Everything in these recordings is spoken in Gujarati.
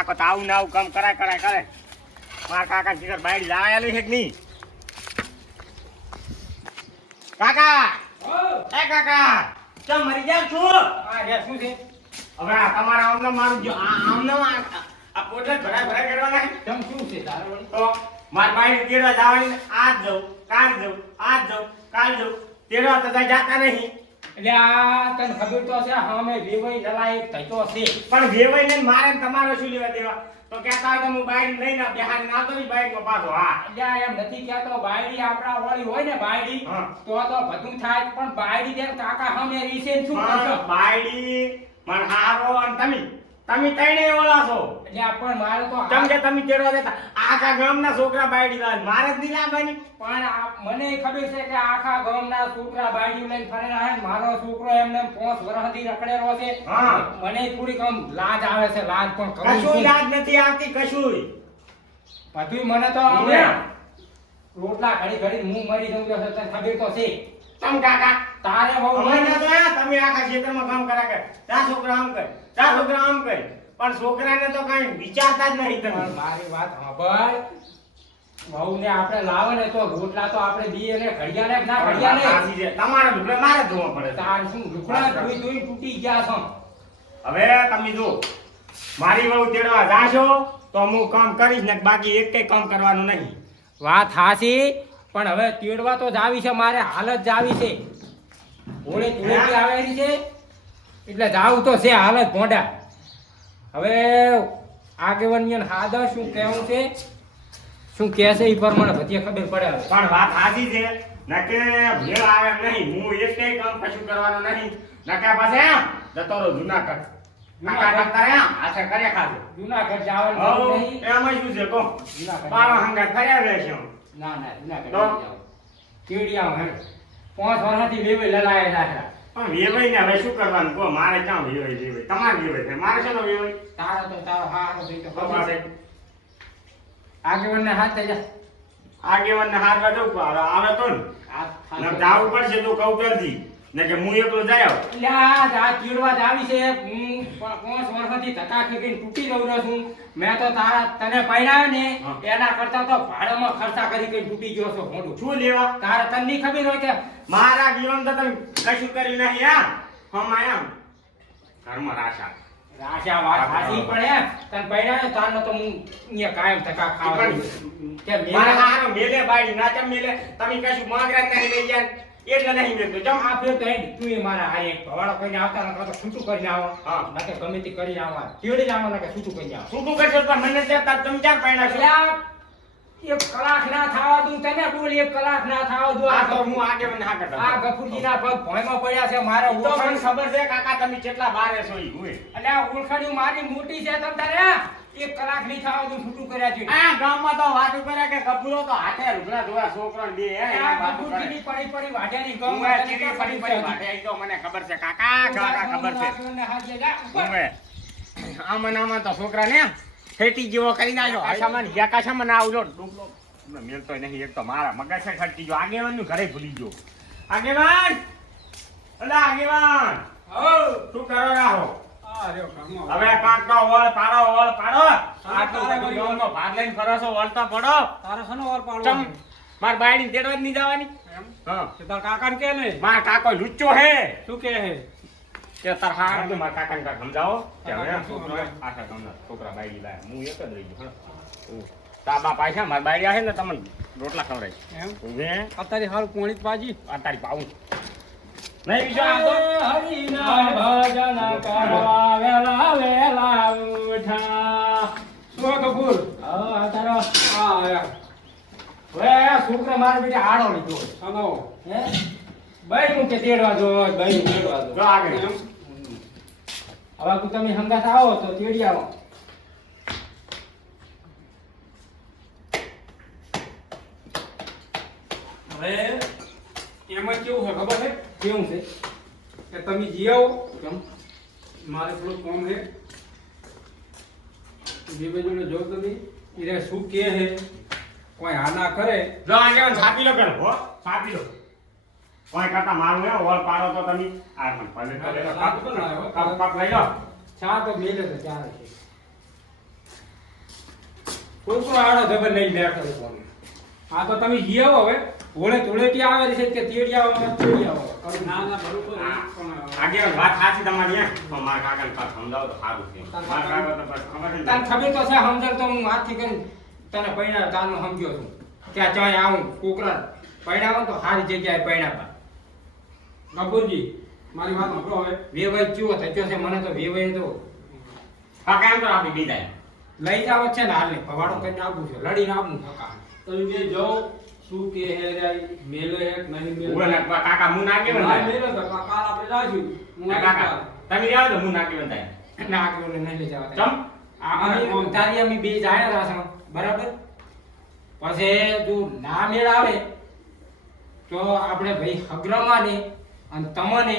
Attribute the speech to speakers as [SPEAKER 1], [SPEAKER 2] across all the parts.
[SPEAKER 1] કાકો તો આવું ને આવું કામ કરાય કરાય કરે મારા કાકા જીગર બાઈડ લાવેલી છે કે નહીં? કાકા! એ કાકા! ચમ મરી જાવ છું?
[SPEAKER 2] આ રે શું છે?
[SPEAKER 1] હવે આ તમારા આમનો મારું જો આમનો આ પોટલે ભરાય ભરાય કરવાના.
[SPEAKER 2] તમ શું છે તારું
[SPEAKER 1] તો માર બાઈડ તેડવા જવાની આજ જવું કાલ જવું આજ જવું કાલ જવું તેડવા તો જાતા નહીં.
[SPEAKER 2] એટલે આ તને ખબર તો છે અમે વેવાઈ નલાયક થતો છે
[SPEAKER 1] પણ વેવાઈ ને મારે તમારો શું લેવા દેવા? તો કહેતા હોય તો હું બાયડી લઈને બિહાર ના તો બાઈકમાં પાછો હા.
[SPEAKER 2] એટલે એમ નથી કહેતો બાયડી આપણા વાળી હોય ને બાયડી તો તો બધું થાય પણ બાયડી બેન કાકા હમે રીસે ને શું કરશો?
[SPEAKER 1] બાયડી મન હારો અને તમે. તમે તઈને ઓળા છો.
[SPEAKER 2] એટલે પણ મારે તો તમ
[SPEAKER 1] કે તમે તેડવા દેતા આખા ગામના છોકરા બાયડી લાવે મારે જ નહીં લાવવાની
[SPEAKER 2] પણ મને ખબર છે કે આખા ગામના છોકરા બાયડી લઈને ફરેલા હે મારો છોકરો એમને પોસ વર્ષથી રખડેલો છે.
[SPEAKER 1] હા.
[SPEAKER 2] મને થોડી કમ લાજ આવે છે. લાજ પણ
[SPEAKER 1] કશું લાજ નથી આવતી કશું.
[SPEAKER 2] બધુંય મને તો રોટલા ઘડી ઘડી હું મરી જઉં તને ખબર તો છે.
[SPEAKER 1] તમ કાકા
[SPEAKER 2] તારે બહુ
[SPEAKER 1] અમારે તો તમે આખા ક્ષેત્રમાં કામ કરા કરે. તા છોકરા આમ કરે તા છોકરા આમ કરે. પણ છોકરાને તો કઈ વિચારતા જ નહીં તમે.
[SPEAKER 2] મારી વાત સાંભળ વહુને આપણે લાવે ને તો રોટલા તો આપણે દઈએ ને ઘડિયાને ના
[SPEAKER 1] ઘડિયાને. તમારા ઢોકળા મારે ધોવા પડે.
[SPEAKER 2] તાર શું ઢુકડા ધોઈ ધોઈ તૂટી ગયા છો.
[SPEAKER 1] હવે તમે જો મારી વહુ તેડવા જાશો તો હું કામ કરીશ ને બાકી એક કઈ કામ કરવાનું નહીં.
[SPEAKER 2] વાત હાસી પણ હવે તેડવા તો જાવી છે મારે હાલત જાવી છે. હોળે ધૂળેટી આવેલી છે. એટલે જાવું તો છે હાલ જ ભોંડા. હવે આગેવાનીઓને હાદર શું કહેવું છે? શું કહે છે એ પ્રમાણે બધી ખબર પડે
[SPEAKER 1] પણ વાત સાચી છે. નકે ભેળ આવે નહીં. હું એક કઈ કામ કશું કરવાનું નહીં. નકે પાસે જતો રહો જુનાગઢ. નકા કરતા રહ્યા આછા કર્યા ખાધું
[SPEAKER 2] જુનાગઢ જવાનું નહીં?
[SPEAKER 1] એમાં શું છે કહો.
[SPEAKER 2] જુનાગઢ.
[SPEAKER 1] બાવા હંગાત કર્યા રહેશે
[SPEAKER 2] ના ના જુનાગઢ. કેવડિયા હે પાંચ વર્ષથી વેવે લલાય રાખા
[SPEAKER 1] પણ વેવાઈ ને હવે શું કરવાનું? કહો મારે ક્યાં વેવાઈ વેવાઈ? તમારે વેવાઈ છે. મારે શેનો વેવાઈ?
[SPEAKER 2] તારો તો તારો હારો થઈ તો ખબર છે. આગેવાનને હાથ જા.
[SPEAKER 1] આગેવાન ને હાથ વધુ આવે તો ને. જાવું પડશે તો કહું કરતી ને કે હું એકલો જાય
[SPEAKER 2] લ્યા આ ચીડવા જ આવી છે. હું પ- પાંચ વર્ષથી ધક્કા ખેંચીને તૂટી રહ્યો છું. મેં તો તારા તને પૈણાવે ને. એના કરતા તો ભાડામાં ખર્ચા કરી કરીને તૂટી ગયો છો મોઢું.
[SPEAKER 1] શું લેવા?
[SPEAKER 2] તારા તને ખબર હોય કે
[SPEAKER 1] મારા જીવન તો તમે કશું કરી નહીં આમ હમ આમ કર્મ રાશા.
[SPEAKER 2] રાશા વાત પણ એમ તને પૈણાવે તારનો તો હું અહીંયા કાયમ ધક્કા ખાવા કે
[SPEAKER 1] મારા હારો મેલે બાળી ના મેલે. તમે કશું માંગરા નહીં લઈ જાય એટલે નહીં મેં જમ
[SPEAKER 2] આ ફેર તો તું એ મારા આ એક ભવાળો કરીને આવતા નકર તો છૂટું કરીને આવો.
[SPEAKER 1] હા.
[SPEAKER 2] નકે ગમે તે કરીને આવો. ચીડી જ આવો નકર છૂટું કરીને આવો.
[SPEAKER 1] છૂટું તું કરશો પણ મને ત્યાં તમે ચાર
[SPEAKER 2] એટલે આ એક કલાક ના થવા દઉં તને બોલ એક કલાક ના થવા દઉં.
[SPEAKER 1] આ
[SPEAKER 2] આ
[SPEAKER 1] તો હું આગે મને હા
[SPEAKER 2] આ
[SPEAKER 1] કરતા
[SPEAKER 2] ગફુરજીના પગ ભોંયમાં પડ્યા છે મારે
[SPEAKER 1] તો મને ખબર છે કાકા તમે કેટલા બારે છો ઈ
[SPEAKER 2] એટલે આ ઓળખાણી મારી મોટી છે તમ તારે એક કલાકની થવા દઉં છૂટું કર્યા છે.
[SPEAKER 1] આ ગામમાં તો વાતું કરે કે કપૂરો તો હાથે રૂગડા ધોવા છોકરાને બે હે
[SPEAKER 2] આ
[SPEAKER 1] એમ વાતું કરે
[SPEAKER 2] ગફુરજીની પડી પડી વાઢ્યાની
[SPEAKER 1] ની
[SPEAKER 2] ગમ
[SPEAKER 1] એ ચીડી પડી પડી વાટે ઈ તો મને ખબર છે કાકા કાકા ખબર છે. હવે આમાં તો છોકરા ને ખેતી જેવો કરી નાખો આશામાં ને યાકાશામાં ના આવજો ડુબલો હમણાં મેલતોય નહીં એક તો મારા મગજ છે ખર્ચી આગેવાનનું ઘરે ભૂલી જો આગેવાન! અલા આગેવાન! શું કરો રાહો? હવે કાંકનો વળ પાડો વળ પાડો. આટલું ભાગ લઈને ફરો છો વળતા પડો. ચમ માર બાયડી તેડવા જ નહીં જવાની? હા. માર કાકો લુચ્ચો હે. કે તાર હાર તો મારા કાકાને કાકા સમજાવો કે હવે છોકરો આખા ગામના છોકરા બાયડી લાયા હું એક જ રહી ગયો હા. તાબા પાછા મારા બાયડી આવે ને તમને રોટલા ખવડાવી હવે
[SPEAKER 3] અત્યારે હાલ કોણી પાજી
[SPEAKER 1] અત્યારે પાઉં પાવું નહીં બીજો આ તો
[SPEAKER 2] હરિના ભજન કરવા વેલા વેલા ઉઠા
[SPEAKER 3] શું કપૂર
[SPEAKER 2] હા તારો
[SPEAKER 3] હા આયા
[SPEAKER 2] હવે છોકરા મારા બેટા આડો લીધો
[SPEAKER 3] સાનો
[SPEAKER 2] હે ભાઈ હું કે તેડવા જો ભાઈ હું તેડવા જો
[SPEAKER 1] જો આગળ
[SPEAKER 2] હવે તું તમે હંગાથ આવો તો તેડી આવો.
[SPEAKER 3] હવે એમાં કેવું છે ખબર છે?
[SPEAKER 2] કેવું છે?
[SPEAKER 3] કે તમે જી આવો.
[SPEAKER 2] કેમ?
[SPEAKER 3] મારે થોડું કોમ છે. જે બાજુને જો તમે એને શું કે છે? કોઈ હા ના કરે?
[SPEAKER 1] જો આગળ છાપી લો પેલો હો. છાપી લો. કોઈ કરતા મારું હે ઓલ પાડો તો તમે. આ મને ભલે તો કાપ કાપ કાપ લઈ લો.
[SPEAKER 2] ચા તો મેલે તો ચા છે. છોકરો આડો જબર લઈને બેઠો છે કોને.
[SPEAKER 3] હા તો તમે જી આવો હવે.
[SPEAKER 2] ઓળે ધૂળેટી આવે છે કે તેડિયા તેડિયા આવે.
[SPEAKER 3] ના ના બરોબર પણ
[SPEAKER 1] આગળ વાત સાચી તમારી પણ મારા કાકાને પાછું સમજાવો તો સારું છે. મારા કાકા તો બસ ખબર જ
[SPEAKER 2] તને ખબર તો છે સમજણ તો હું હાથથી કરીને તને પૈણા તારનો સમજ્યો છું. ત્યાં ચાય આવું કોકરા પૈણાવો તો સારી જગ્યાએ પૈણા
[SPEAKER 3] ગબ્બરજી મારી વાત સાંભળો હવે.
[SPEAKER 2] વેવાય ચેવો થયો? છે? મને તો વેવાય તો
[SPEAKER 1] કાકા તો આપી બીજા
[SPEAKER 2] લઈ જાવ છે ને હાલને પવાડો કરીને આપું છે. લડીને આપું કાકા.
[SPEAKER 3] તમે જાઓ. શું કે હે રે મેલો હે નહીં મેલો.
[SPEAKER 1] ઓલા કાકા હું ના કેવું
[SPEAKER 3] ના મેલો તો કાકા આપણે જાશું. હું
[SPEAKER 1] કાકા તમે રહ્યા તો હું ના કેવું થાય
[SPEAKER 2] ના આગળ નહીં લઈ જાવ
[SPEAKER 1] ચમ?
[SPEAKER 2] અમે તારી અમે બે જાય રાસણ બરાબર? પછી જો ના મેળ આવે તો આપણે ભાઈ હગ્રમાને અને તમને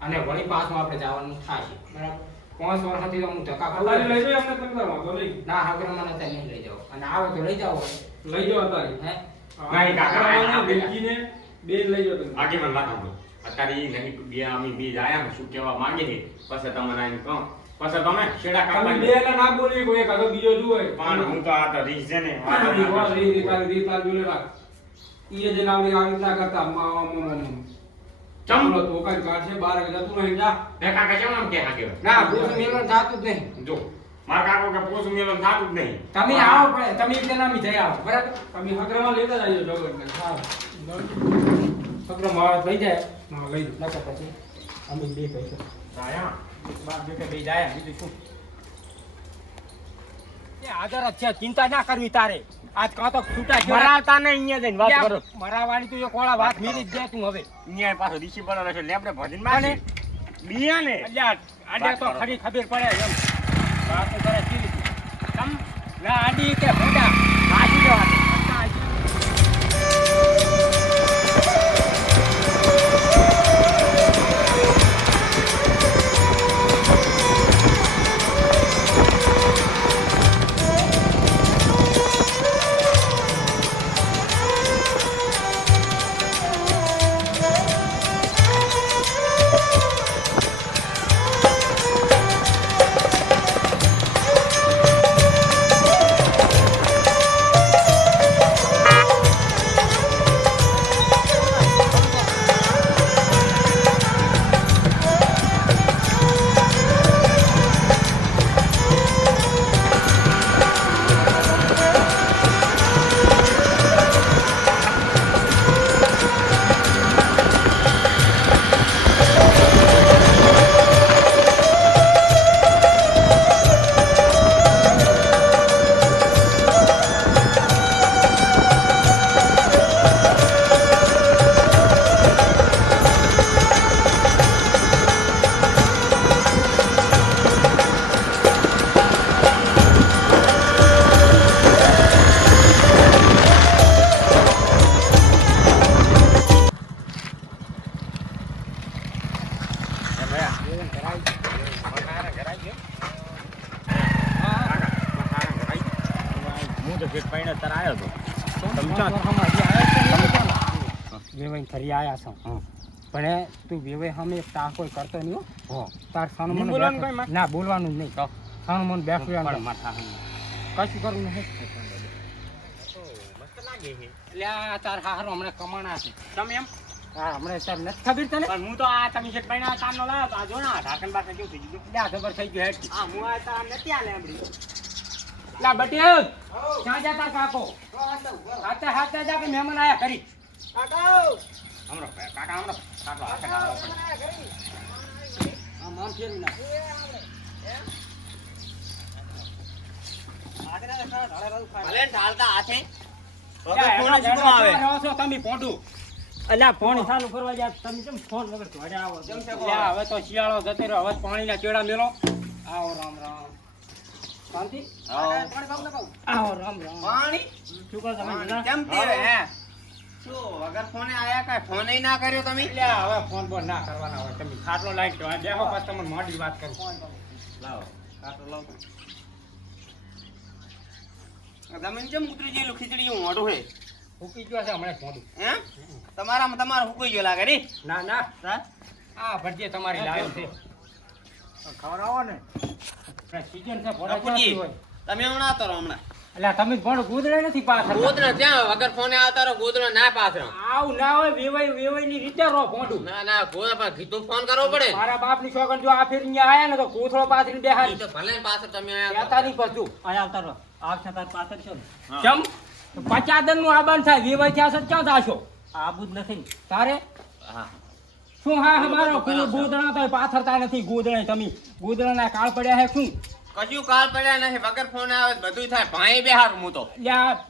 [SPEAKER 2] અને વળી પાછું આપણે જવાનું થશે બરાબર પાંચ વર્ષથી તો હું ધક્કા ખાતા
[SPEAKER 3] લઈ જાય અમને તમને વાંધો નહીં
[SPEAKER 2] ના હગ્રમાને તો નહીં લઈ જાઓ અને આવે તો લઈ જાઓ
[SPEAKER 3] લઈ જાઓ અત્યારે
[SPEAKER 2] હે
[SPEAKER 1] નહીં, કાકા, આપણે-
[SPEAKER 3] બે લઈ જાઓ તમે
[SPEAKER 1] આગે મને વાત અત્યારે એ નહીં બે અમે બે આયા ને શું કહેવા માંગે છે પછી તમને આઈને કહો પછી તમે છેડા કાપા
[SPEAKER 3] બે એટલે ના બોલી કોઈ કાતો બીજો જુઓ
[SPEAKER 1] પણ હું તો આ તો રીસ છે ને
[SPEAKER 3] આ રીસ રીસ રીસ રાખ ઈ જે નામ આવી રીતના કરતા મા મા મા મા
[SPEAKER 1] ચમ.
[SPEAKER 3] તો કઈ કાઢશે બાર વાગે જતું નહીં જા.
[SPEAKER 1] બે કાકા કેમ આમ કે હાકે
[SPEAKER 2] ના ભૂસ મેલન થાતું જ નહીં.
[SPEAKER 1] જો મારા કાકો કે પોસું મેલન થાતું જ નહીં.
[SPEAKER 2] તમે આવો તમે એટલે નામી જઈ આવો બરાબર?
[SPEAKER 3] તમે હકરામાં લેતા જજો જગત
[SPEAKER 2] હા. છોકરો મારો લઈ જાય
[SPEAKER 3] હા લઈ
[SPEAKER 2] ના પછી. અમે બે પૈસા
[SPEAKER 1] આયા
[SPEAKER 2] બાપ કે બે જાય બીજું શું? એ આદર જ છે. ચિંતા ના કરવી તારે. આજ કાં તો છૂટા
[SPEAKER 1] મરાવતા ને અહીંયા જઈને વાત કરો.
[SPEAKER 2] મરાવાની તું એક ઓળા વાત મેલી જ તું હવે.
[SPEAKER 1] અહીંયા પાછો ઋષિ બનો રહેશે લેબડે ભજન
[SPEAKER 2] અને?
[SPEAKER 1] માં બિયા ને
[SPEAKER 2] અલ્યા આડે તો ખરી ખબર પડે એમ. વાત કરે કેવી તમ ના આડી કે મોટા છો. પણ એ તું વિવે હમે એક તા કોઈ કરતો નહીં હો. તાર સાનું
[SPEAKER 1] બોલવાનું?
[SPEAKER 2] ના બોલવાનું જ નહીં. સાનું મને બેઠું
[SPEAKER 1] પણ માથા
[SPEAKER 2] કશું કરવું નહીં.
[SPEAKER 1] લાગે છે
[SPEAKER 2] એટલે આ તાર હારો હમણાં કમાણા છે.
[SPEAKER 1] તમે એમ?
[SPEAKER 2] હા હમણાં તાર નથી ખબર તને?
[SPEAKER 1] પણ હું તો આ તમે શેઠ લાવ્યો તો આ જો ના ઢાકણ બાકણ કેવું થઈ ગયું?
[SPEAKER 2] લ્યા જબર થઈ ગયો હેઠ
[SPEAKER 1] આ હું આ તાર નથી આ લેમડી
[SPEAKER 2] લા બટેલ ક્યાં જતા કાકો? હાથે હાથે જા કે મહેમાન આયા કરી
[SPEAKER 1] હમણો કાકા હમણો કાકો હાથે કાકો પડે.
[SPEAKER 2] આમ આમ ફેરવી નાખ. હવે પાણીના ચેડા મેલો. આવો રામ રામ. શાંતિ? આવો. રામ રામ
[SPEAKER 1] પાણી
[SPEAKER 2] શું કહો તમે
[SPEAKER 1] કેમ હે? શું વગર ફોને આયા કાંઈ? ફોને ના કર્યો તમે?
[SPEAKER 2] લ્યા, હવે ફોન બોન ના કરવાના હોય. તમે ખાટલો લાઈટ તો પછી તમને મોડી વાત કરું.
[SPEAKER 1] લાવો. કાંટો લાવો. તમે કેમ ઉતરી ગયેલું? ખીચડી જેવું મોઢું હે
[SPEAKER 2] ફૂકી ગયો છે હમણાં
[SPEAKER 1] હે? તમારામાં તમારે હુકાઈ ગયો લાગે નહીં
[SPEAKER 2] ના ના. આ ભટજી તમારી લાઈવ છે.
[SPEAKER 1] ખવડાવો ને.
[SPEAKER 2] સીઝન
[SPEAKER 4] તમે હમણાં આવતા હમણાં.
[SPEAKER 2] એટલે તમે પણ ગોદડે નથી પાછળ
[SPEAKER 4] ગોદડો ત્યાં વગર ફોને આવતા રહો ગોદડો ના પાછળ
[SPEAKER 2] આવું ના હોય વેવાય વેવાયની રીતે રો ભોંડું.
[SPEAKER 4] ના ના ગોદડા પર કીધું ફોન કરવો પડે.
[SPEAKER 2] મારા બાપની છોકર જો આ ફેર અહીંયા આયા ને તો કોથળો પાથરીને
[SPEAKER 4] ઈ
[SPEAKER 2] બેહાડી
[SPEAKER 4] તો ભલે પાછળ તમે આયા
[SPEAKER 2] કહેતા નહીં પછું
[SPEAKER 5] આયા આવતા રહો. આવશે તાર પાથર છો.
[SPEAKER 2] ચમ પચાદનનું આબાન થાય વેવાય થયા છે ક્યાં થાશો?
[SPEAKER 5] આબુ જ નથી
[SPEAKER 2] તારે?
[SPEAKER 4] હા.
[SPEAKER 2] શું હા
[SPEAKER 4] મારો ગુદરા
[SPEAKER 2] ગોદડા તો પાથરતા નથી ગોદડા તમે. ગોદડા ના કાળ પડ્યા હે શું?
[SPEAKER 4] કશું કાલ પડ્યા નથી વગર ફોને આવે બધું થાય. ભાઈ બે હું તો.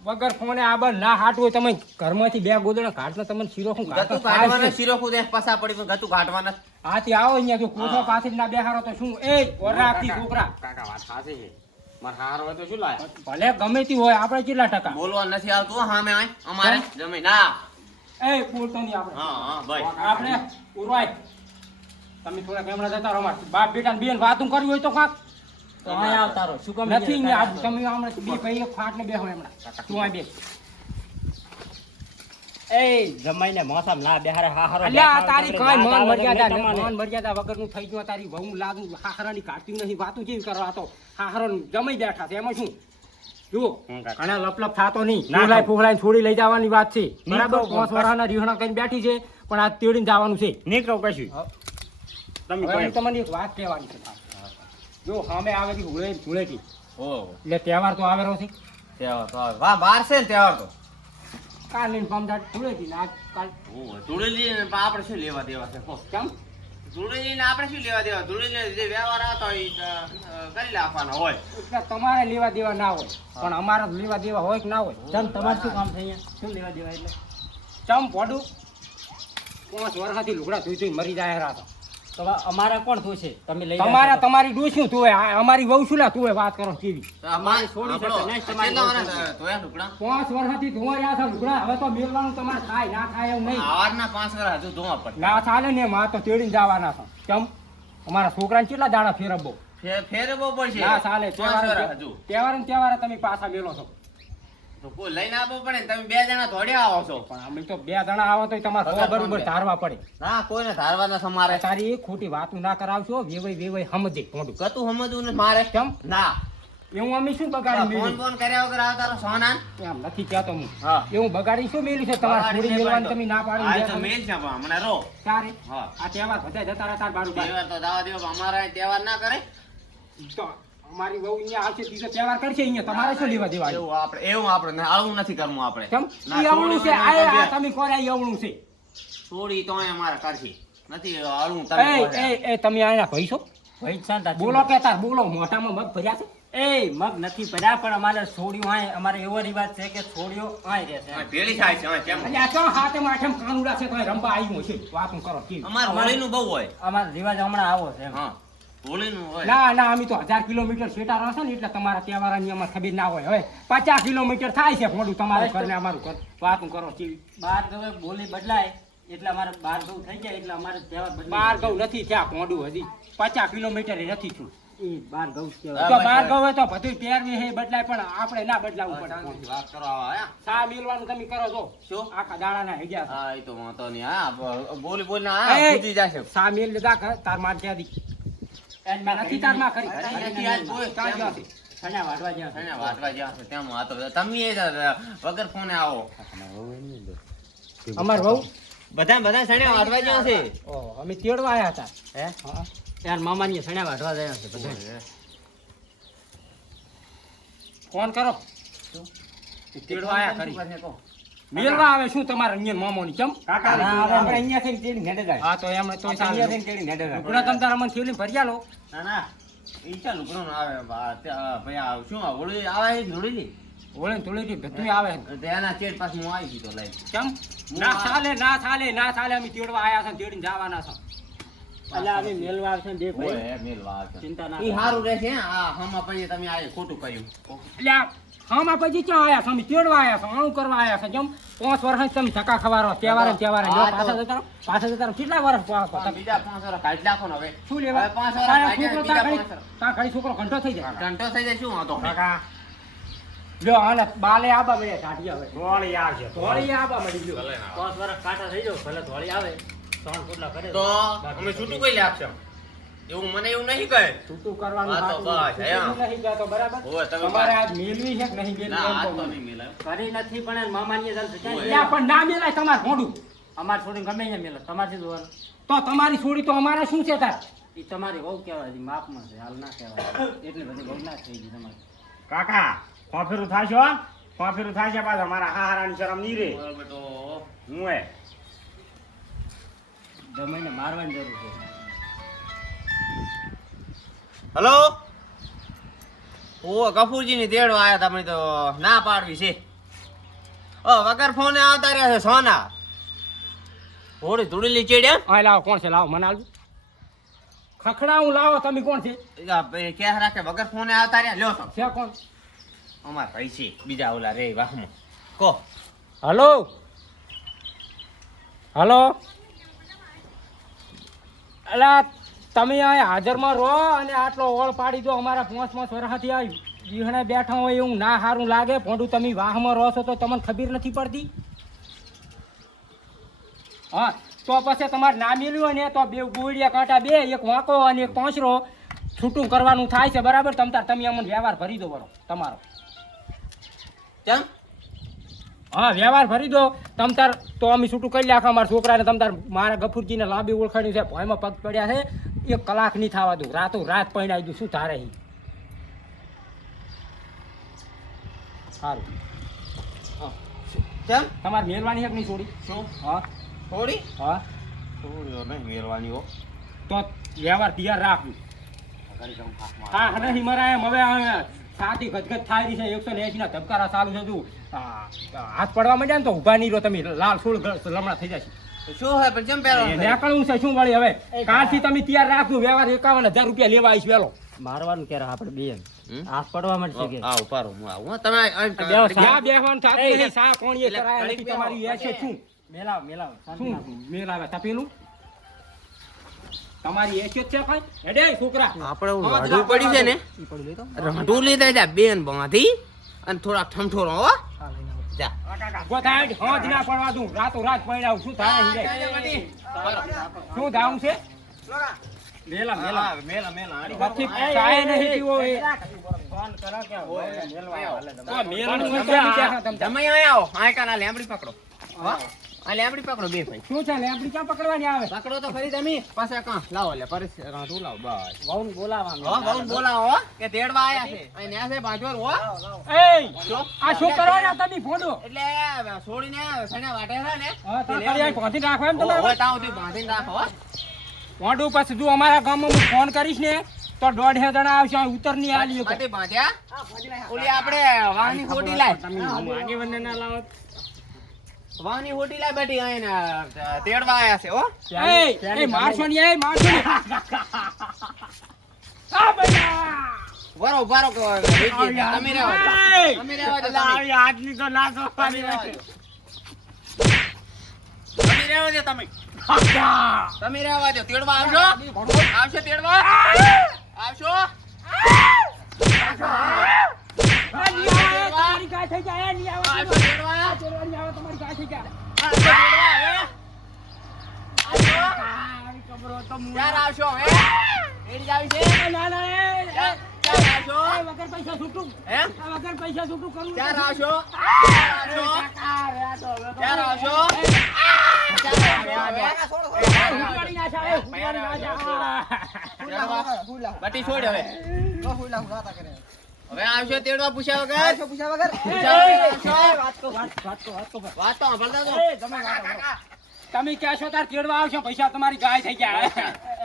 [SPEAKER 2] વગર ફોને આબાન ના હાટવું હોય તમે ઘરમાંથી બે ગોદડા કાઢતા તમને શીરો કાઢતો?
[SPEAKER 4] ગતું કાઢવાના શીરો ખુદ એક પસા પડી પણ ગતું કાઢવાના
[SPEAKER 2] હાથી આવો અહીંયા જો કોઠો
[SPEAKER 4] પાછી
[SPEAKER 2] ના ના બેહારો તો શું? એ ઓરાથી છોકરા.
[SPEAKER 4] કાકા વાત સાચી છે. મારે હાર હોય તો શું લાય?
[SPEAKER 2] ભલે ગમે તે હોય આપણે કેટલા ટકા?
[SPEAKER 4] બોલવા નથી આવતું હો સામે આય અમારે. જમી ના.
[SPEAKER 2] એ બોલતો નહીં આપણે.
[SPEAKER 4] હા હા ભાઈ.
[SPEAKER 2] આપણે ઉરવાય. તમે થોડા કેમરા જતા રહો અમારે. બાપ બેટા બેન વાતું કરવી હોય તો કાંક.
[SPEAKER 5] તો અહીંયા આવતા રહો. શું કામ
[SPEAKER 2] નથી ને આ તમે હમણાં બે ભાઈ ફાટ બેહો હમણાં તું આ બે
[SPEAKER 5] એ જમાઈને મોસમ ના બેહારે હાહારો
[SPEAKER 2] અલ્યા
[SPEAKER 5] બેઠા
[SPEAKER 2] તારી
[SPEAKER 5] હોય
[SPEAKER 2] કાંઈ
[SPEAKER 5] તો
[SPEAKER 2] માન
[SPEAKER 5] તમને
[SPEAKER 2] મર્યાદા
[SPEAKER 5] તમને.
[SPEAKER 2] મર્યાદા વગરનું થઈ ગયું તારી વહુ લાગુ હાહરાની કાઢતી નહીં. વાતું કેવી કરવા તો. હાહરો જમાઈ બેઠા છે. એમાં શું? જુઓ
[SPEAKER 4] હમ,
[SPEAKER 2] લપલપ થાતો નહીં. ફૂલાઈ ફૂલાઈ છોડી લઈ જવાની વાત છે. બરાબર? પાંચ વર્ષના રીહણા કરીને બેઠી છે પણ આ તેડીને જવાનું છે.
[SPEAKER 5] નહીં કહું કશું તમે
[SPEAKER 2] એક વાત કહેવાની છે જો સામે આવે છે હુળે ધૂળેટી.
[SPEAKER 4] ઓ.
[SPEAKER 2] એટલે તહેવાર તો આવેલો છે.
[SPEAKER 4] તહેવાર તો આવે. વાહ બાર છે ને તહેવાર તો.
[SPEAKER 2] કાલ લઈને પમદાટ ધૂળેટી થી આજ કાલ.
[SPEAKER 4] ઓ ધૂળેલી ને આપણે શું લેવા દેવા છે.
[SPEAKER 2] કેમ?
[SPEAKER 4] ધૂળેલી આપણે શું લેવા દેવા? ધૂળેલીને જે વ્યવહાર આવતો હોય કરી નાખવાનો હોય.
[SPEAKER 2] એટલે તમારે લેવા દેવા ના હોય. પણ અમારે લેવા દેવા હોય કે ના હોય?
[SPEAKER 5] ચમ તમારે શું કામ થઈ શું લેવા દેવા એટલે?
[SPEAKER 2] ચમ પોડું? પાંચ વર્ષથી લુગડા ધોઈ ધોઈ મરી જાય
[SPEAKER 5] રહ્યા અમારે કોણ થયું તમે લઈ
[SPEAKER 2] તમારા તમારી ડોસ્યું તું હોય, અમારી વહુ શું તું વાત કરો કેવી?
[SPEAKER 4] તો
[SPEAKER 5] છોડી શકે નહીં, તમારી
[SPEAKER 4] કેટલા
[SPEAKER 5] બોલશે.
[SPEAKER 4] વર્ષ ધોયા ઢુકડા?
[SPEAKER 2] પાંચ વર્ષથી ધોવા રહ્યા છે લુગડા. હવે તો મેળવાનું તમારે થાય ના થાય એવું નહીં.
[SPEAKER 4] આવારના પાંચ વર્ષ હજુ ધોવા પડે.
[SPEAKER 2] ના ચાલે ને માં તો તેડીને જવાના છે. કેમ? અમારા છોકરાને કેટલા દાડા ફેરવવો?
[SPEAKER 4] ફે- ફેરવવો પડશે.
[SPEAKER 2] ના ચાલે તહેવારે તમે પાછા મેલો છો.
[SPEAKER 4] લઈને આપવો પડે તમે બે જણા ધોડ્યા આવો છો.
[SPEAKER 2] પણ અમે તો બે જણા આવો તો તમારે બરોબર ધારવા પડે.
[SPEAKER 4] ના કોઈને ધારવા નથી અમારે
[SPEAKER 2] તારી ખોટી વાતું ના કરાવશો વેવાઈ વેવાઈ સમજે મોઢું
[SPEAKER 4] કતું સમજવું નથી મારે.
[SPEAKER 2] કેમ?
[SPEAKER 4] ના.
[SPEAKER 2] એવું અમે શું બગાડી મેલ્યું?
[SPEAKER 4] ફોન કર્યા વગર આવતા રહો સોના
[SPEAKER 2] એમ નથી કહેતો હું.
[SPEAKER 4] હા.
[SPEAKER 2] એવું બગાડી શું મેલ્યું છે? તમારે છોડી મેલવાની તમે ના
[SPEAKER 4] આ તો મેલ છે પણ હમણાં રહો.
[SPEAKER 2] તારે?
[SPEAKER 4] હા.
[SPEAKER 2] આ તહેવાર બધા જતા રહ્યા તાર બારું
[SPEAKER 4] તહેવાર તો દાવા દેવા અમારા તહેવાર ના કરે.
[SPEAKER 2] તો અમારી વહુ અહીંયા આવશે ત્રીજો તહેવાર કરશે અહીંયા. તમારે શું લેવા દેવા
[SPEAKER 4] એવું આપણે એવું આપણે આવું નથી કરવું આપણે.
[SPEAKER 2] કેમ? ઈ અવળું છે આ તમે કોને ઈ અવળું છે.
[SPEAKER 4] છોડી તો અહીં કરશે નથી હળવું તમે
[SPEAKER 2] એ એ એ તમે આના ભાઈ છો?
[SPEAKER 5] ભાઈ શાંત
[SPEAKER 2] બોલો કે તાર બોલો મોઢામાં મગ ભર્યા છે?
[SPEAKER 5] એ મગ નથી પડ્યા પણ અમારે છોડ્યું આય અમારે એવો રિવાજ છે કે છોડ્યો આય રહેશે
[SPEAKER 4] અહીં ભેળી થાય છે કેમ?
[SPEAKER 2] ચો હાથે કાનુડા છે તો રંબા આવ્યું છે. વાત કરો
[SPEAKER 4] અમારે હોળીનું બહુ હોય.
[SPEAKER 5] અમારો રિવાજ હમણાં આવો છે
[SPEAKER 4] હા.
[SPEAKER 2] ના ના અમે તો હજાર કિલોમીટર સેટા રહેશે ને એટલે તમારા તહેવારની અમારે ખબર ના હોય. હવે પચાસ કિલોમીટર થાય છે મોડું તમારું ઘર ને અમારું ઘર. વાતું કરો
[SPEAKER 5] બાર બોલી બદલાય એટલે અમારે બાર ગૌ થઈ જાય એટલે અમારે તહેવાર
[SPEAKER 2] બાર ગૌ નથી થયા મોડું હજી. પચાસ કિલોમીટર નથી થયું.
[SPEAKER 5] બાર ગૌ
[SPEAKER 2] તો
[SPEAKER 4] બસ,
[SPEAKER 2] બાર ગૌ તો બધું પહેરવી હે બદલાય પણ આપણે ના બદલાવું પડે
[SPEAKER 4] વાત કરો
[SPEAKER 2] સા મિલવાનું તમે કરો છો?
[SPEAKER 4] શું?
[SPEAKER 2] આખા દાડાના ના છો.
[SPEAKER 4] હા એ તો વાંધો નહીં. હા બોલી બોલી જશે.
[SPEAKER 2] સા મિલ લીધા તારમાં ત્યાં નથી તારમાં કરી.
[SPEAKER 4] નથી આજ કોઈ
[SPEAKER 2] કાંઈ
[SPEAKER 4] કેમ?
[SPEAKER 2] નથી.
[SPEAKER 5] વાટવા જ્યાં.
[SPEAKER 4] એને વાંચવા જ્યાં છે તેમ વાતો તમે એ વગર ફોને આવો.
[SPEAKER 2] અમાર વહુ?
[SPEAKER 4] બધા બધા સણે વાંચવા જ્યાં છે?
[SPEAKER 2] ઓહ, અમે તેડવા આવ્યા હતા.
[SPEAKER 5] હે?
[SPEAKER 2] હા.
[SPEAKER 5] યાર મામાની છાના વાટવા ગયા છે બધા.
[SPEAKER 2] ફોન કરો. તેડવા આયા કરી મેળવા આવે શું તમારે કેમ
[SPEAKER 5] કાકા, ના આવે ને.
[SPEAKER 2] તેડી નેડે જાય. હા તો એમ તો અહીંયાથી તેડી નેડે જાય. ઉપરા તમ તારા મને થેલી ભરી આલો.
[SPEAKER 4] ના ના ઈ ચાલ લુગડો નો આવે બા- તે, અ, ભાઈ આ શું આ આવે છે જોડી
[SPEAKER 2] ઓળે ને ધૂળેટી બધુંય આવે
[SPEAKER 4] તેના ચેટ પાછું હું આવી ગયો લઈ
[SPEAKER 2] કેમ ના ચાલે ના ચાલે ના ચાલે અમે તેડવા આયા છે તેડીને જવાના છે
[SPEAKER 5] અલ્યા અમે મેલવા આવશે ભાઈ
[SPEAKER 4] ઓય, મેલવા આવશે.
[SPEAKER 5] ચિંતા ના
[SPEAKER 4] ઈ. હારું રહેશે હે? આ હમા તમે આ ખોટું કર્યું
[SPEAKER 2] એટલે આ પછી ક્યાં આયા છો તેડવા આયા છો આણું કરવા આયા છો જેમ પાંચ વર્ષ તમે ધક્કા ખવારો તહેવારે તહેવારે જો પાછા જતા રહો. પાછા જતા રહો. કેટલા વર્ષ
[SPEAKER 4] બીજા પાંચ વર્ષ કાઢી નાખો ને હવે.
[SPEAKER 2] શું લેવા?
[SPEAKER 4] પાંચ વર્ષ
[SPEAKER 2] તારા
[SPEAKER 4] કાઢ્યા,
[SPEAKER 2] છોકરો ઘંટો થઈ જાય.
[SPEAKER 4] ઘંટો થઈ જાય શું વાંધો?
[SPEAKER 2] લ્યો આને બાલે આબા મળે ઢાઢિયા આવે. ધોળી આવશે ધોળી. આબા મળી ગયો.
[SPEAKER 5] પાંચ વર્ષ કાઢા થઈ જાવ ભલે ધોળી આવે ત્રણ ફૂટલા કરે.
[SPEAKER 4] તો અમે છૂટું કઈ લે આપશે?
[SPEAKER 1] એવું મને એવું નહીં કહે.
[SPEAKER 2] છૂટું કરવાનું
[SPEAKER 1] હા તો બસ,
[SPEAKER 2] નહીં કહેતો, બરાબર?
[SPEAKER 1] હોવે, તમે
[SPEAKER 2] તમારે આજ મેલવી છે કે નહીં મેલવી?
[SPEAKER 1] ના
[SPEAKER 2] આજ
[SPEAKER 1] તો નહીં મેલાય.
[SPEAKER 5] કરી નથી પણ મામાની જલ
[SPEAKER 1] ઓય.
[SPEAKER 2] પણ ના મેલાય તમાર મોઢું
[SPEAKER 5] અમાર છોડી ગમે ને મેલો તમારે શું જોવાનું.
[SPEAKER 2] તો તમારી છોડી તો અમારે શું છે તાર?
[SPEAKER 5] એ તમારી બહુ કહેવાય માપમાં છે. હાલ ના કહેવાય. એટલી બધી બહુ ના થઈ ગઈ તમારી.
[SPEAKER 1] કાકા ફોફેરું થાશો ફોફેરું થાશે પાછા. મારા હાહારાની શરમ નહીં રે. હું એ.
[SPEAKER 5] જમાઈને મારવાની જરૂર છે.
[SPEAKER 4] હલો? ઓ કપૂરજીની તેડવા આવ્યા તમે તો ના પાડવી છે. ઓ વગર ફોને આવતા રહ્યા છે સોના. હોળી ધૂળેલી ચેડ્યા?
[SPEAKER 2] હા લાવો કોણ છે? લાવો મને આવજો ખખડાવું લાવો તમે કોણ છે?
[SPEAKER 4] કે રાખે? વગર ફોને આવતા રહ્યા? લ્યો તો.
[SPEAKER 2] છે કોણ?
[SPEAKER 4] અમાર ભાઈ છે બીજા ઓલા રે વાહમાં. કો.
[SPEAKER 2] હલો? હલો? અલા તમે અહીં હાજરમાં રહો અને આટલો ઓળ પાડી દો અમારા પાંચ પાંચ વર્ષથી આ વિહણે બેઠા હોય એવું ના સારું લાગે ભોંડું તમે વાહમાં રહો છો તો તમને ખબર નથી પડતી? હા તો પછી તમારે ના હોય ને તો બે ગોળિયા કાંટા બે એક વાંકો અને એક પાંચરો છૂટું કરવાનું થાય છે બરાબર? તમ તાર તમે અમને વ્યવહાર ભરી દો બરો તમારો.
[SPEAKER 4] કેમ?
[SPEAKER 2] હા વ્યવહાર ભરી દો. તમ તાર તો અમે છૂટું કરી નાખા અમારા છોકરાને તમ તાર મારા ગફુરજીને લાંબી ઓળખાણ્યું છે ભોયમાં પગ પડ્યા છે. એક કલાક નહીં થવા દઉં. રાતો રાત આવી દઉં શું તારે હી. સારું.
[SPEAKER 4] કેમ?
[SPEAKER 2] તમારે મહેરબાની એક નહીં છોડી?
[SPEAKER 4] શું?
[SPEAKER 2] હા.
[SPEAKER 4] છોડી?
[SPEAKER 2] હા.
[SPEAKER 4] છોડ્યો નહીં મેળવાની હો.
[SPEAKER 2] તો વ્યવહાર તૈયાર રાખું હા નહીં મરાય હવે છાતી ગજગજ થાય રહી છે. એકસો ને એસી ના ધબકારા ચાલુ છે તું હાથ પડવા માંડ્યા ને તો ઊભા નહીં રહો તમે. લાલ સોળ લમણા થઈ જશે.
[SPEAKER 4] શું હે પણ ચમ પહેરવાનું? થાય?
[SPEAKER 2] છે શું વળી હવે? કાલથી તમે તૈયાર રાખજો વ્યવહાર એકાવન હજાર રૂપિયા લેવા આવીશ વેલો.
[SPEAKER 5] મારવાનું ક્યારે આપણે બે
[SPEAKER 4] હમ?
[SPEAKER 5] પડવા મળશે કે?
[SPEAKER 4] હા ઉપાડો હું આવું તમે અહીં-
[SPEAKER 5] બેહો,
[SPEAKER 2] ત્યાં બેહવાનું થતું
[SPEAKER 5] એ,
[SPEAKER 2] નહીં, સા કોણીએ
[SPEAKER 4] એટલે
[SPEAKER 2] નથી, તમારી વેચ છે શું?
[SPEAKER 5] મેલાવ મેલાવ
[SPEAKER 2] શું?
[SPEAKER 5] રાખો.
[SPEAKER 2] તપેલું? તમારી એસિયત છે કઈ? હેડે છોકરા.
[SPEAKER 4] આપણે પડ્યું છે ને? રાઢું લીધા બેન બાંધી અને થોડા ઠમઠોરો હો. જા.
[SPEAKER 2] ગોથાડ હોજ ના પડવા દઉં. રાતો રાત પૈણાવ શું થાય હિરે શું ધાવું છે? મેલા મેલા.
[SPEAKER 4] મેલા મેલા
[SPEAKER 2] નથી ચાય નહીં પીવો એ.
[SPEAKER 5] ફોન કરો કે મેલવા હાલે તમે.
[SPEAKER 4] આવો. લેમડી પકડો. હો? આ લેમડી પકડો બે ભાઈ.
[SPEAKER 2] શું છે લેબડી ક્યાં પકડવાની આવે?
[SPEAKER 4] પકડો તો ખરી તમે. પાછા કાં? લાવો લે પરેશ રાઢું લાવ બસ.
[SPEAKER 5] વાઉન બોલાવવાનું.
[SPEAKER 4] હો વાઉન બોલાવો કે તેડવા આયા છે. અહીં ન્યા છે બાજોર હો.
[SPEAKER 2] એ આ શું કરવાના તમે ફોડો?
[SPEAKER 4] એટલે છોડીને સણા વાટે છે ને?
[SPEAKER 2] હા તો કરી પહોંચી રાખો એમ
[SPEAKER 4] હો,
[SPEAKER 2] તાઉ
[SPEAKER 4] હોય ત્યાં રાખો હો.
[SPEAKER 2] પછી તું અમારા ગામમાં હું ફોન કરીશ ને તો દોઢ જણા આવશે ઉતર ઉત્તરની આલી
[SPEAKER 4] બાંધી બાંધ્યા ઓલી આપણે વાહની ખોટી લાય.
[SPEAKER 2] આગેવાનને ના લાવો
[SPEAKER 4] વાહની ખોટી લાય બેઠી અહીં ને, તેડવા આયા છે હો.
[SPEAKER 2] એ એ મારશો ને એ મારશો ને આ બેટા
[SPEAKER 4] વરો વરો કો તમે રહેવા દો. તમે રહેવા દો,
[SPEAKER 2] આજની તો ના
[SPEAKER 4] રહેવા તમે રહેવા દો તમે. તમે રહેવા દો. તેડવા આવશો? આવશો તેડવા? આવશો?
[SPEAKER 2] પૈસા છૂટું.
[SPEAKER 4] હે
[SPEAKER 2] કાકા, રે હવે
[SPEAKER 4] હવે?
[SPEAKER 2] ના ના
[SPEAKER 4] આવશો તેડવા પૂછ્યા વગર
[SPEAKER 2] એ,
[SPEAKER 4] પૂછ્યા વગર આવશો?
[SPEAKER 2] વાત તો, વાત, વાત તો, વાત તો, વાત.
[SPEAKER 4] તો સાંભળતા તો.
[SPEAKER 2] તમે. તમે કહેશો તાર તેડવા આવશો પૈસા તમારી ગાય થઈ ગયા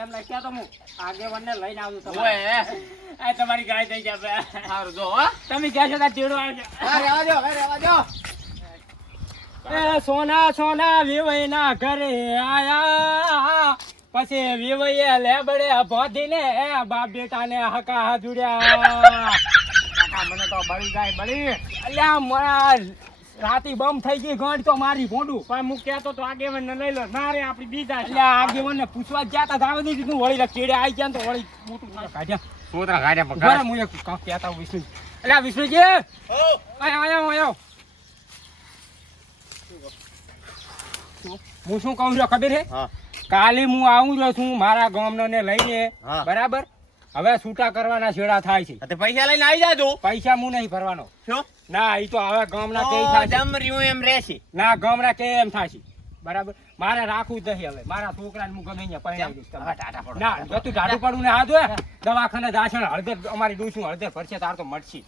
[SPEAKER 5] એમ લખ્યા તો હું આગેવાનને લઈને આવું તો
[SPEAKER 4] ઓય,
[SPEAKER 2] આ તમારી ગાય થઈ ગયા
[SPEAKER 4] સારું જો હો.
[SPEAKER 2] તમે છો તાર તેડવા આવજો
[SPEAKER 4] હા, રહેવા દો, હવે રહેવા દો.
[SPEAKER 2] એ સોના સોના વિવયના ઘરે આયા પછી વિવયે લેબડે ભોધીને બાપ બેટાને હકા હાજુડ્યા કાકા મને તો બળી જાય બળી. અલ્યા મારા રાતી બમ થઈ ગઈ ગંઠ તો મારી ભોંડું. પણ હું કહેતો તો આગેવન ને લઈ લો ના રે આપણી બીજા એટલે આગેવન ને પૂછવા જ જાતા ધાવા દીધી તું વળી ચેડે આવી ગયા તો વળી મોટું કાઢ્યા
[SPEAKER 1] સોતરા ગાડ્યા
[SPEAKER 2] બરાબર હું એક કાંક કહેતા હું વિષ્ણુ એટલે વિષ્ણુજી! આયો આયો આયો. હું શું કહું છું ખબર છે કાલે હું આવું રહ્યો છું મારા ગામનો ને લઈને. બરાબર? હવે છૂટા કરવાના છેડા થાય છે.
[SPEAKER 4] તે પૈસા લઈને આવી જાજો.
[SPEAKER 2] પૈસા હું નહીં ભરવાનો.
[SPEAKER 4] શું?
[SPEAKER 2] ના એ તો હવે ગામના કે.
[SPEAKER 4] જમ રહ્યું એમ રહેશે.
[SPEAKER 2] ના ગામના કે એમ થશે બરાબર? મારે રાખવું જ નહીં હવે. મારા છોકરાને હું ગમે અહીંયા પરણાવી દઈશ. ના જતું ટાઢું પડું ને હાથ દવાખાને દાસણ હળદર અમારી ડૂસું હળદર ભરશે તાર તો મળશે.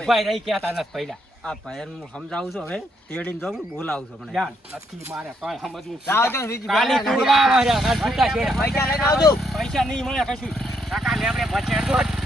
[SPEAKER 2] ઉભાઈ રહી કહેતા નથી પહેલા
[SPEAKER 5] આ ભાઈ હું સમજાવું છું હવે તેડીને તો બોલાવું છું
[SPEAKER 2] મને નથી મારે કઈ સમજવું. કાલે.
[SPEAKER 4] પૈસા લઈને આવજો.
[SPEAKER 2] પૈસા નહીં મળે કશું.
[SPEAKER 1] કાકા લેબડે બચે